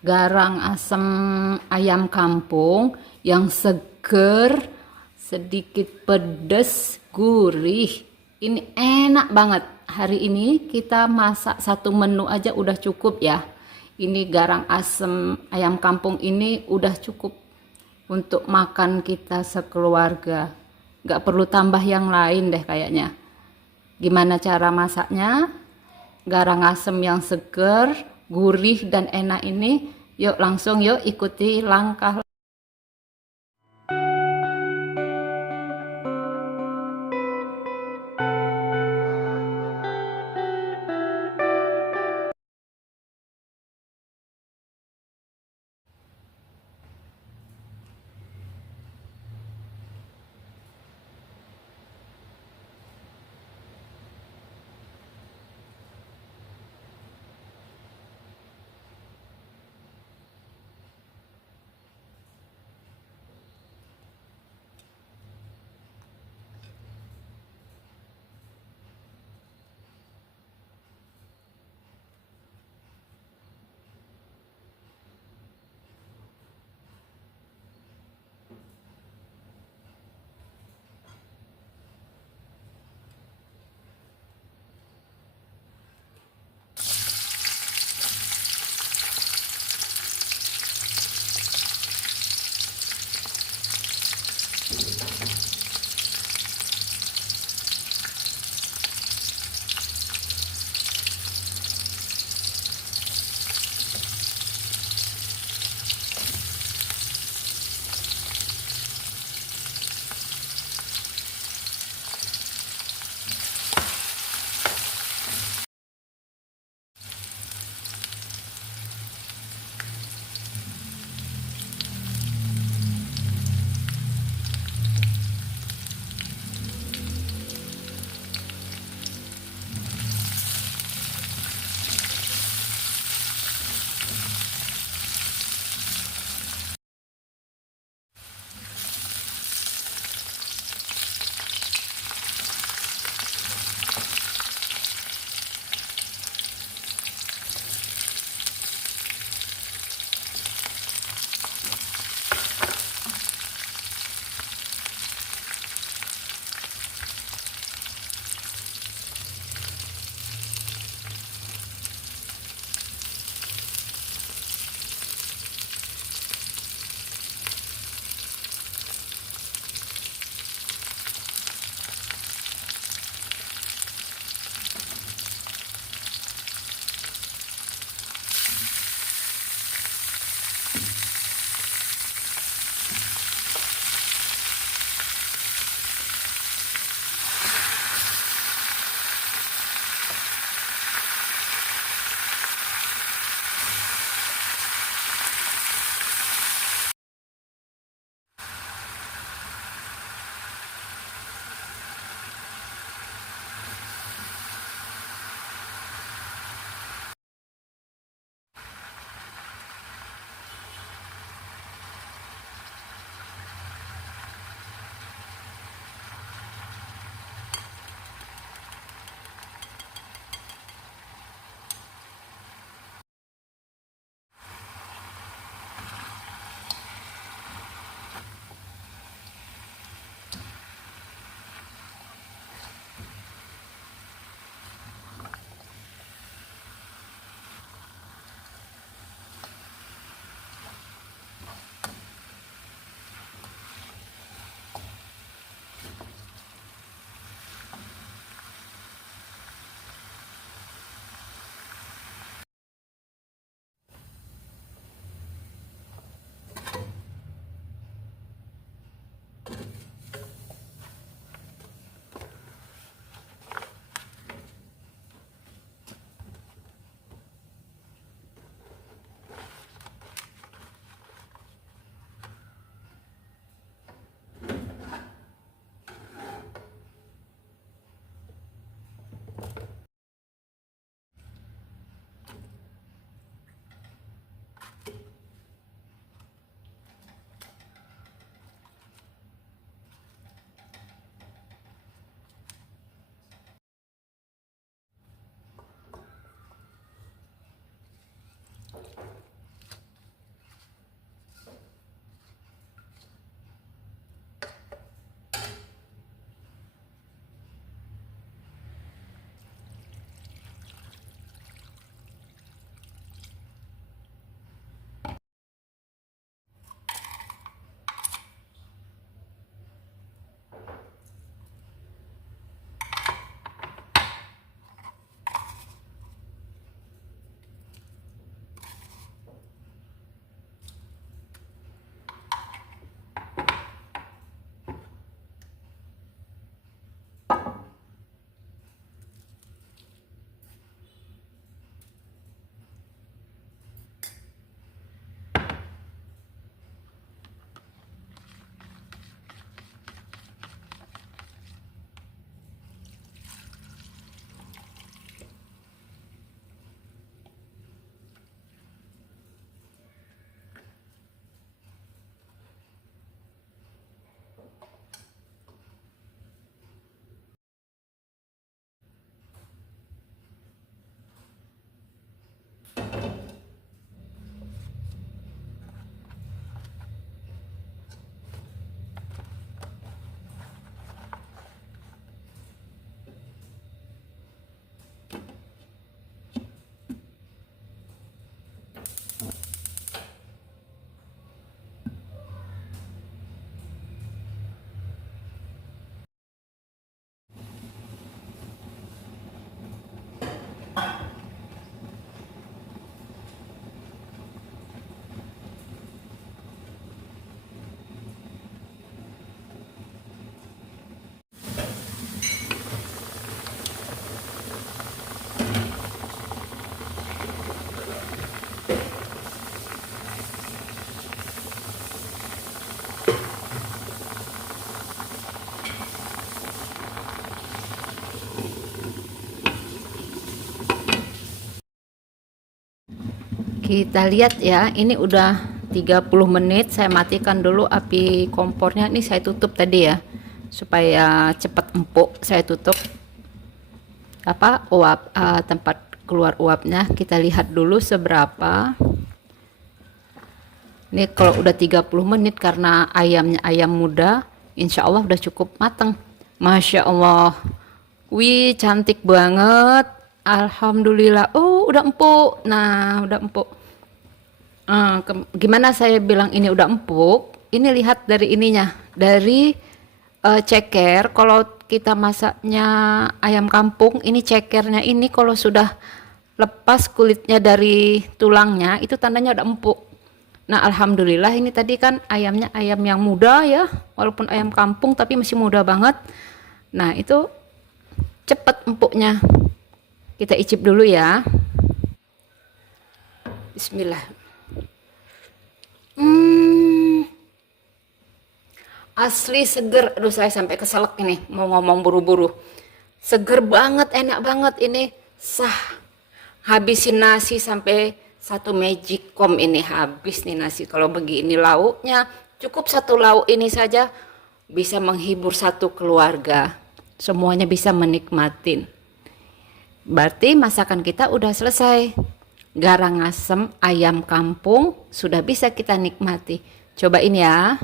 garang asem ayam kampung yang seger, sedikit pedas, gurih. Ini enak banget. Hari ini kita masak satu menu aja udah cukup ya. Ini garang asem ayam kampung ini udah cukup untuk makan kita sekeluarga. Nggak perlu tambah yang lain deh kayaknya. Gimana cara masaknya? Garang asem yang seger, gurih dan enak ini. Yuk langsung yuk ikuti langkah. Kita lihat ya, ini udah 30 menit. Saya matikan dulu api kompornya. Ini saya tutup tadi ya, supaya cepat empuk. Saya tutup tempat keluar uapnya. Kita lihat dulu seberapa. Ini kalau udah 30 menit karena ayamnya ayam muda, insya Allah udah cukup matang. Masya Allah, wih cantik banget. Alhamdulillah. Oh udah empuk. Nah udah empuk. Gimana saya bilang ini udah empuk? Ini lihat dari ininya, dari ceker. Kalau kita masaknya ayam kampung, ini cekernya ini kalau sudah lepas kulitnya dari tulangnya, itu tandanya udah empuk. Nah alhamdulillah ini tadi kan ayamnya ayam yang muda ya, walaupun ayam kampung tapi masih muda banget. Nah itu cepet empuknya. Kita icip dulu ya. Bismillah. Asli seger. Aduh saya sampai keselak ini mau ngomong buru-buru. Seger banget, enak banget ini. Sah. Habisin nasi sampai satu magicom ini habis nih nasi. Kalau begini lauknya, cukup satu lauk ini saja bisa menghibur satu keluarga. Semuanya bisa menikmatin. Berarti masakan kita udah selesai. Garang asem ayam kampung sudah bisa kita nikmati. Cobain ya.